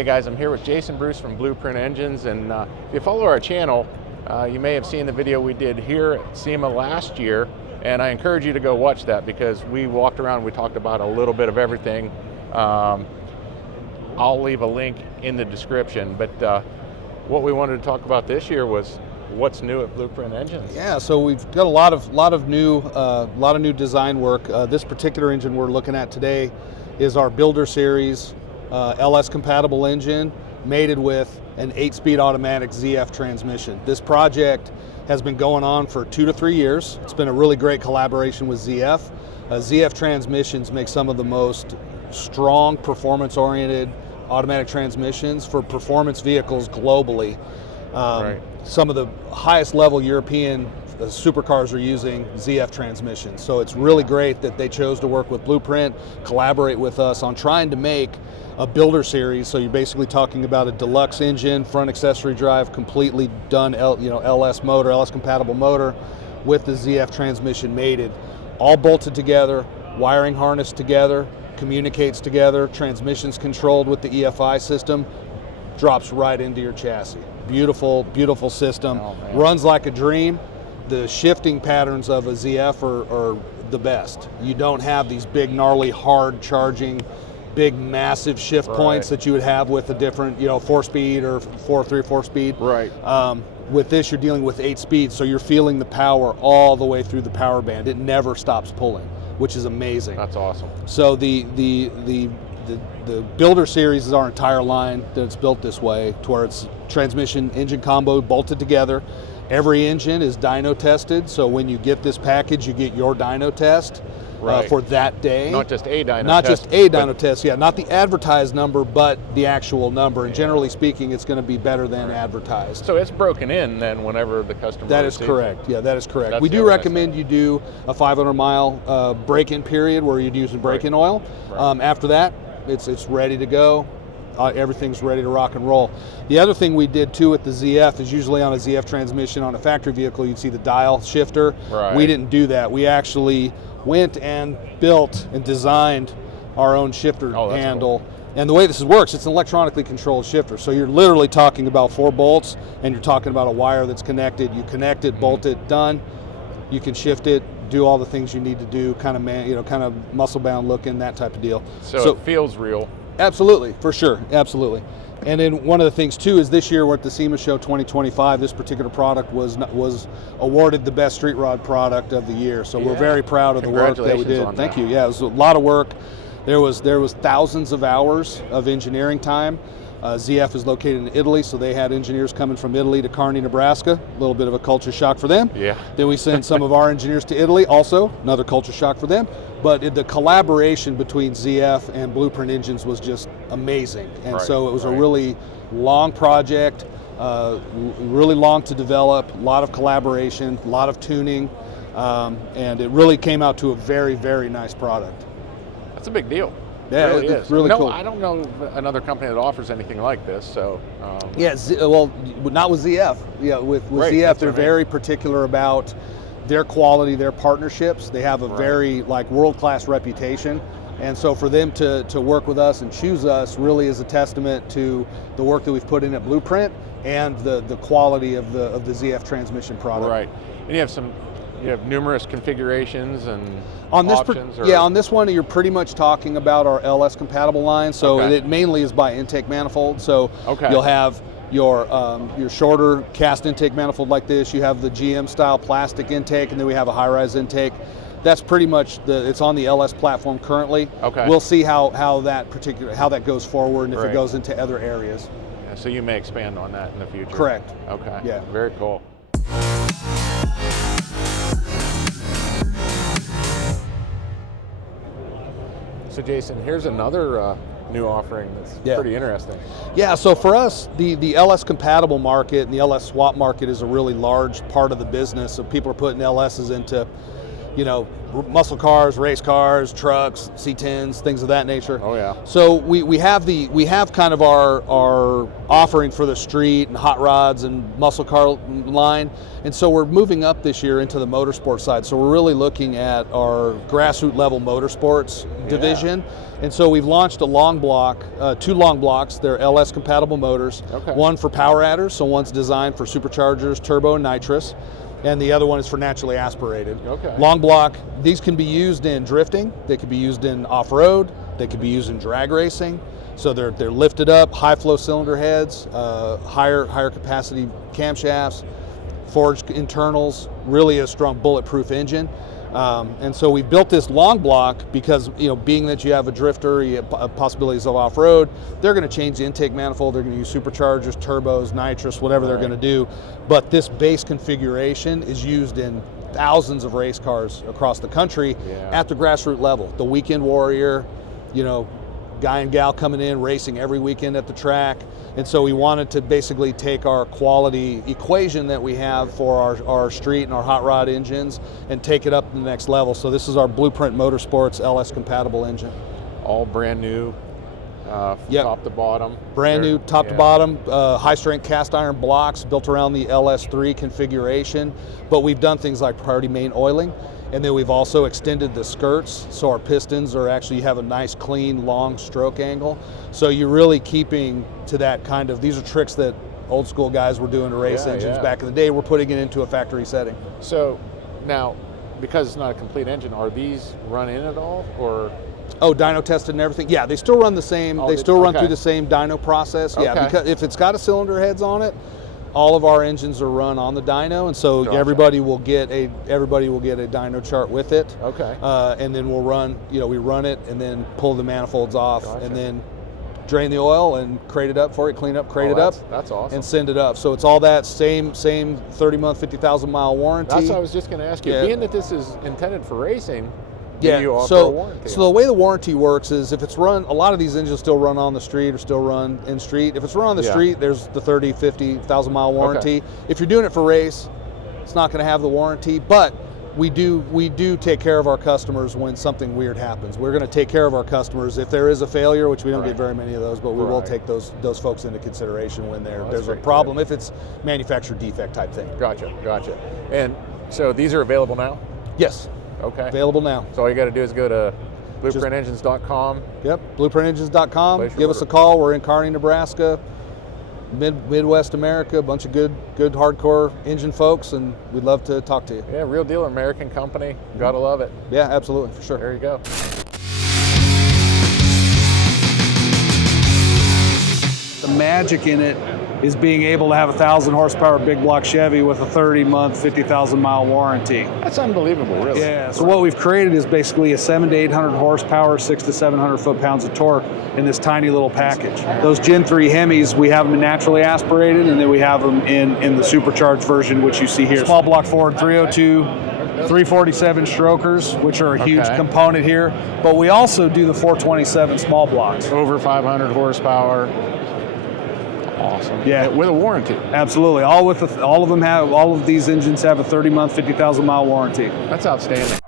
Hey guys, I'm here with Jason Bruce from BluePrint Engines, and if you follow our channel, you may have seen the video we did here at SEMA last year, and I encourage you to go watch that because we walked around, we talked about a little bit of everything. I'll leave a link in the description, but what we wanted to talk about this year was what's new at BluePrint Engines. Yeah, so we've got a lot of new design work. This particular engine we're looking at today is our Builder Series LS compatible engine, mated with an 8-speed automatic ZF transmission. This project has been going on for 2 to 3 years. It's been a really great collaboration with ZF. ZF transmissions make some of the most strong, performance-oriented automatic transmissions for performance vehicles globally. Right. Some of the highest level European supercars are using ZF transmissions. So it's really great that they chose to work with BluePrint, collaborate with us on trying to make a Builder Series. So you're basically talking about a deluxe engine, front accessory drive, completely done LS motor, LS compatible motor with the ZF transmission mated, all bolted together, wiring harnessed together, communicates together, transmissions controlled with the EFI system, drops right into your chassis. Beautiful, beautiful system. Oh, runs like a dream. The shifting patterns of a ZF are the best. You don't have these big, gnarly, hard charging, big, massive shift points that you would have with a different, 4-speed or 4-3-4 speed. Right. With this, you're dealing with 8 speeds, so you're feeling the power all the way through the power band. It never stops pulling, which is amazing. That's awesome. So the Builder Series is our entire line that's built this way, to where it's transmission, engine combo bolted together. Every engine is dyno tested, so when you get this package, you get your dyno test for that day. Not just a dyno test. Not just a dyno test, yeah. Not the advertised number, but the actual number. And generally speaking, it's going to be better than advertised. So it's broken in then whenever the customer That is correct. Yeah, that is correct. We do recommend you do a 500-mile break-in period where you'd use break-in oil. After that, it's ready to go. Everything's ready to rock and roll. The other thing we did too with the ZF is usually on a ZF transmission on a factory vehicle, you'd see the dial shifter. Right. We didn't do that. We actually went and built and designed our own shifter handle. Cool. And the way this works, it's an electronically controlled shifter. So you're literally talking about 4 bolts, and you're talking about a wire that's connected. You connect it, bolt it, done. You can shift it, do all the things you need to do, kind of muscle bound looking, that type of deal. So it feels real. Absolutely, for sure, absolutely. And then one of the things too is this year we're at the SEMA Show 2025. This particular product was awarded the best street rod product of the year. So we're very proud of the work that we did. Thank you. Yeah, it was a lot of work. There was thousands of hours of engineering time. ZF is located in Italy, so they had engineers coming from Italy to Kearney, Nebraska. A little bit of a culture shock for them. Yeah. Then we sent some of our engineers to Italy, also another culture shock for them. But the collaboration between ZF and BluePrint Engines was just amazing. And so it was a really long project, really long to develop, a lot of collaboration, a lot of tuning, and it really came out to a very, very nice product. That's a big deal. Yeah, it really is. Really cool. I don't know another company that offers anything like this. So. Yeah, well, not with ZF. Yeah, with ZF, they're very particular about their quality, their partnerships. They have a very world-class reputation, and so for them to work with us and choose us really is a testament to the work that we've put in at BluePrint and the quality of the ZF transmission product. Right, and you have numerous configurations and on this options? On this one you're pretty much talking about our LS compatible line, so it mainly is by intake manifold. So you'll have your shorter cast intake manifold like this, you have the GM style plastic intake, and then we have a high-rise intake. That's pretty much it's on the LS platform currently. We'll see how that goes forward and if it goes into other areas. Yeah, so you may expand on that in the future. Correct. Okay. Yeah. Very cool. So Jason, here's another new offering that's pretty interesting. Yeah, so for us, the LS compatible market and the LS swap market is a really large part of the business. So people are putting LSs into you know, muscle cars, race cars, trucks, C10s, things of that nature. Oh yeah. So we have kind of our offering for the street and hot rods and muscle car line, and so we're moving up this year into the motorsport side. So we're really looking at our grassroots level motorsports division, and so we've launched a long block, 2 long blocks. They're LS compatible motors. Okay. One for power adders, so one's designed for superchargers, turbo, and nitrous, and the other one is for naturally aspirated. Okay. Long block, these can be used in drifting, they can be used in off-road, they can be used in drag racing. So they're lifted up, high flow cylinder heads, higher capacity camshafts, forged internals, really a strong bulletproof engine. And so we built this long block because, you know, being that you have a drifter, you have possibilities of off-road, they're going to change the intake manifold, they're going to use superchargers, turbos, nitrous, whatever they're going to do. But this base configuration is used in thousands of race cars across the country at the grassroots level. The weekend warrior, you know, guy and gal coming in, racing every weekend at the track. And so we wanted to basically take our quality equation that we have for our street and our hot rod engines and take it up to the next level. So this is our BluePrint Motorsports LS compatible engine. All brand new, top to bottom. Brand new top to bottom, high strength cast iron blocks built around the LS3 configuration. But we've done things like priority main oiling. And then we've also extended the skirts, so our pistons are actually have a nice, clean, long stroke angle. So you're really keeping to that kind of, these are tricks that old school guys were doing to race engines back in the day. We're putting it into a factory setting. So now, because it's not a complete engine, are these run in at all, or? Oh, dyno tested and everything? Yeah, they still run the same, they still run through the same dyno process. Yeah, because if it's got a cylinder heads on it, all of our engines are run on the dyno, and so everybody will get a dyno chart with it. Okay. And then we'll run, you know, we run it and then pull the manifolds off and then drain the oil and crate it up for it, clean up, crate it up. That's awesome. And send it up. So it's all that same 30-month, 50,000 mile warranty. That's what I was just going to ask you. Being that this is intended for racing, do you offer so a warranty? So the way the warranty works is if it's run, a lot of these engines still run on the street or still run in street. If it's run on the street, there's the 30, 50,000 mile warranty. If you're doing it for race, it's not going to have the warranty, but we do take care of our customers when something weird happens. We're going to take care of our customers if there is a failure, which we don't get very many of those, but we will take those folks into consideration when there's a problem, if it's manufacturer defect type thing. Gotcha. And so these are available now? Yes. Okay. Available now. So all you got to do is go to BluePrintEngines.com. Yep, BluePrintEngines.com. Give us a call. We're in Kearney, Nebraska, Midwest America. A bunch of good hardcore engine folks, and we'd love to talk to you. Yeah, real deal American company. Gotta love it. Yeah, absolutely, for sure. There you go. The magic in it is being able to have a 1,000 horsepower big block Chevy with a 30-month, 50,000 mile warranty. That's unbelievable, really. Yeah, so what we've created is basically a 700 to 800 horsepower, 600 to 700 foot-pounds of torque in this tiny little package. Those Gen 3 Hemis, we have them naturally aspirated, and then we have them in the supercharged version, which you see here. Small block Ford 302, 347 strokers, which are a huge component here, but we also do the 427 small blocks. Over 500 horsepower. Awesome. Yeah, with a warranty. Absolutely. All of these engines have a 30-month, 50,000 mile warranty. That's outstanding.